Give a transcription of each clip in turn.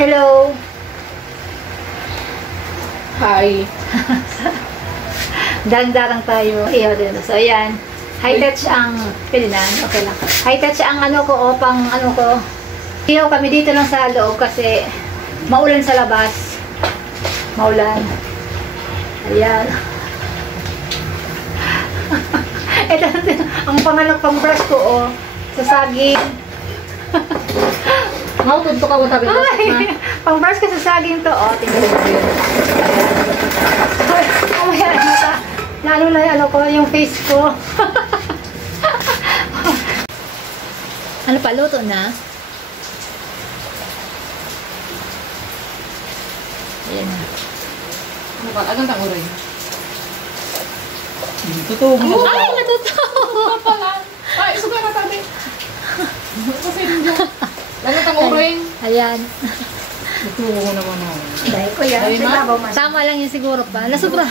Hello! Hi. Darang-darang tayo. Iyaw din. So, ayan. High touch ang... Pwede na. Okay lang. High touch ang ano ko, o pang ano ko. Iyaw kami dito lang sa loob kasi maulan sa labas. Maulan. Ayan. Ito ang pangalang pang-brush ko, oh. Sa saging. Tunto ka mo tabi ko. Pang-brush ka sa saging to, oh. Tingnan mo yun. Ayan. Lalo na ano ko, yung face ko. Ano pa, luto na? Ayan na. Ano ba? Agang tanguray. Totoo mo. Ay, natuto! Pala. Ay, suga na tabi. Kasi rin dyan. Agang tanguray. Ayan. Totoo mo naman ako. Dahil ko yan. Dahil ma? Sama lang yun siguro pa. Nasubra.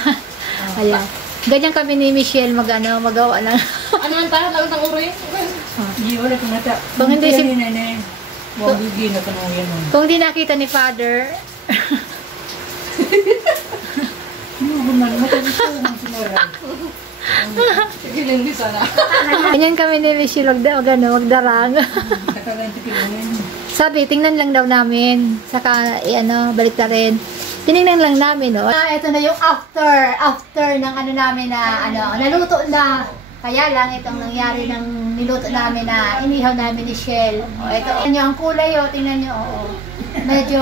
Ayan. Ganyan kami ni Michelle magawa ng... Ano ang tahan? Agang tanguray? Hindi, wala kong nata. Kung hindi si... Huwag hindi na tanong yan. Kung di nakita ni Father... Ano ba man? Matalis ko ng sinara. Sige lang di sana. Ganyan kami ni Michelle magdarang. Nakaganti ko yan. Sabi, tingnan lang daw namin. Saka, balik na rin. Tinignan lang namin, no? Ito na yung after ng ano namin na, naluto na. Kaya lang, itong nangyari ng niluto namin na inihaw namin ni Shell. O, ito, tingnan nyo ang kulay, o, tingnan nyo, o. Medyo,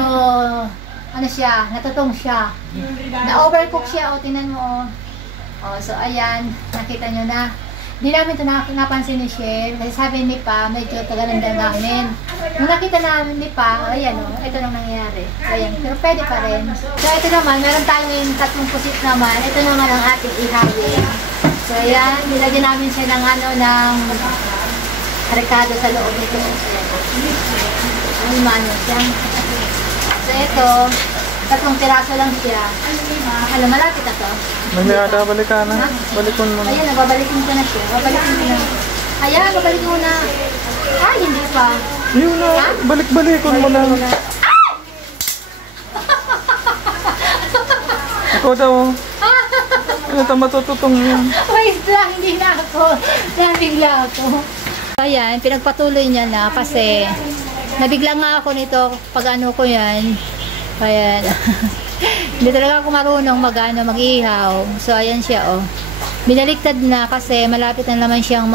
siya, natutong siya. Na-overcook siya, o, tingnan mo, o. O, so, ayan, nakita nyo na. Hindi namin ito napansin ni Shell. Kasi sabi ni Pa, medyo tagalan daw namin. Nung nakita namin ni Pa, ayan o, ito nang nangyari. Ayan, pero pwede pa rin. So ito naman, meron tayong tatlong pusit naman. Ito naman ang ating ihawin. So ayan, nilagyan namin siya ng ng rekado sa loob nito. Ayan, mano siya. So ito, tatlong piraso lang siya. Malapit na to. Mamaya balik ka na. Balikon mo na. Ayan, babalikin ko na siya. Babalikin ko na. Ayan, babalikin ko na. Ay, hindi pa. Yun na. Balik-balikon mo na. Ikaw daw. Ano ito matututong yan? Wait lang, hindi na ako. Nabigla ako. Ayan, pinagpatuloy niya na kasi nabigla nga ako nito pag ano ko yan. Ayan. Hindi talaga ako marunong mag-ihaw. So, ayan siya, oh. Binaliktad na kasi malapit na naman siyang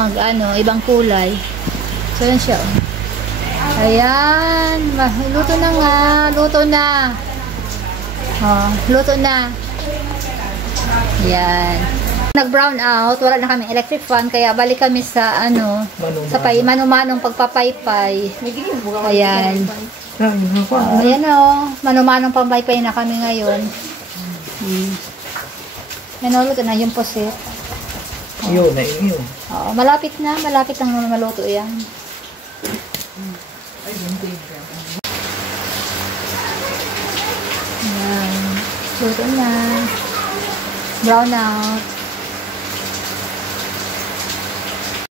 ibang kulay. So, ayan siya, oh. Ayan. Luto na nga. Luto na. Oh, luto na. Ayan. Nag-brown out. Wala na kaming electric fan. Kaya balik kami sa, sa mano-manong pagpapaypay. Ayan. Ayan o, manumanong pambaypay na kami ngayon. Yan o, luto na yung pusit. Yun na yun. Oo, malapit na maluto yan. Ayan, luto na. Brown out.